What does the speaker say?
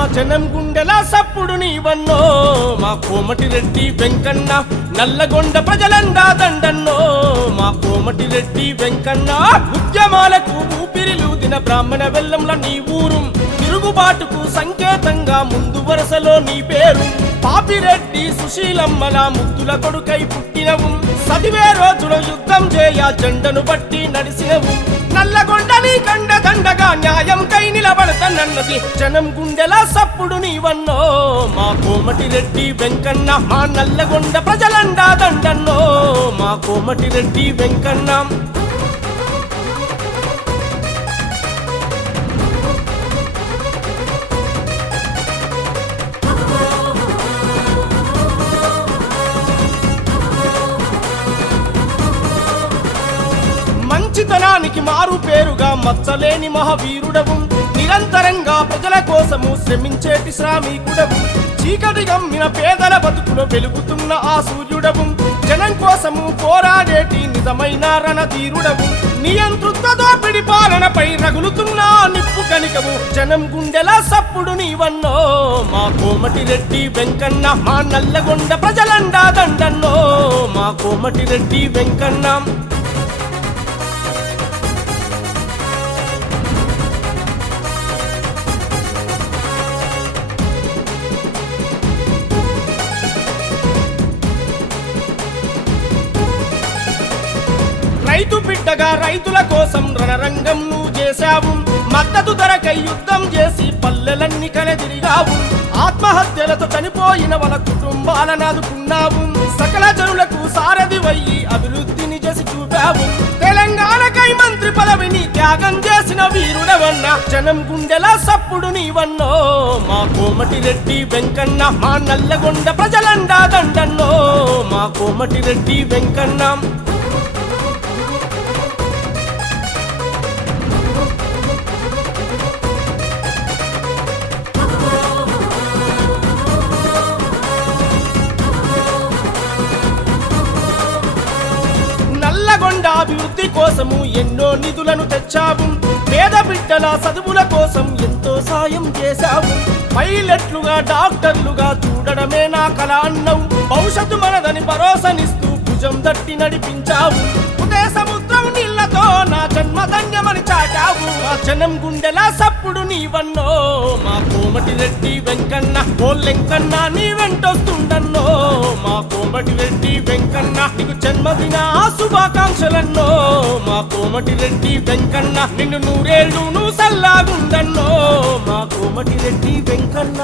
మా జనం గుండెల సప్పుడు నీవన్నో మా కోమటిరెడ్డి వెంకన్న నల్లగొండ ప్రజలండా దండన్నో మా కోమటిరెడ్డి వెంకన్న ఉద్యమాలకు ఊపిరిలూదిన బ్రాహ్మణ వెల్లంల నీ ఊరు తిరుగుబాటుకు సంకేతంగా ముందు వరుసలో నీ పేరు పాపిరెడ్డి సుశీలమ్మల ముద్దుల కొడుకై పుట్టినవు సదివే రోజులో యుద్ధం చేయ జెండను బట్టి నడిసినవు నల్లగొండ నీ కండ దండగా న్యాయం కై నిలబడతానన్నది జనం గుండెల సప్పుడు నీవన్నో మా కోమటిరెడ్డి వెంకన్న మా నల్లగొండ ప్రజలండా దండన్నో మా కోమటిరెడ్డి వెంకన్న మంచితనానికి మారు పేరుగా మచ్చలేని మహావీరుడవు నిరంతరంగా ప్రజల కోసము శ్రమించేటి శ్రామికుడవు చీకటి గమ్మిన పేదల బతుకులో వెలుగుతున్న ఆ సూర్యుడవు జనం కోసము పోరాడేటి నిజమైన రణధీరుడవు నియంతృత్వ దోపిడి పాలనపై రగులుతున్న నిప్పు కనికవు జనం గుండెల సప్పుడు నీవన్నో మా కోమటిరెడ్డి వెంకన్న మా నల్లగొండ ప్రజలండా దండన్నో మా కోమటిరెడ్డి వెంకన్న రైతు బిడ్డగా రైతుల కోసం రణరంగం నువ్వు చేశావు మద్దతు ధరకై యుద్ధం చేసి పల్లెలన్నీ కలెదిరిగావు ఆత్మహత్యలతో చనిపోయిన వాళ్ళ కుటుంబాలను ఆదుకున్నావు సకల జనులకు సారథి వయ్యి అభివృద్ధిని చేసి చూపావు తెలంగాణకై మంత్రి పదవిని త్యాగం చేసిన వీరుడవన్న జనం గుండెల సప్పుడు నీవన్నో మా కోమటిరెడ్డి వెంకన్న మా నల్లగొండ ప్రజలండా దండన్నో మా కోమటిరెడ్డి వెంకన్న నల్లగొండ అభివృద్ధి కోసము ఎన్నో నిధులను తెచ్చావు పేద బిడ్డల చదువుల కోసం ఎంతో సాయం చేశావు పైలట్లుగా డాక్టర్లుగా చూడడమే నా కల అన్నవు భవిష్యత్తు మనదని భరోసానిస్తూ భుజం తట్టి నడిపించావు ఉదయ సముద్రం నీళ్లతో నా జన్మధన్యమని చాటావు ఆ జనం గుండెల సప్పుడు నీవన్నో మా కోమటిరెడ్డి వెంకన్న ఓల్లెంకన్న నీ వెంటొస్తుండన్నో మా కోమటిరెడ్డి వెంకన్న నీకు జన్మదిన శుభాకాంక్షలన్నో మా కోమటిరెడ్డి వెంకన్న నిన్ను నూరేళ్ళు నువ్వు సల్లాగుండన్నో మా కోమటిరెడ్డి వెంకన్న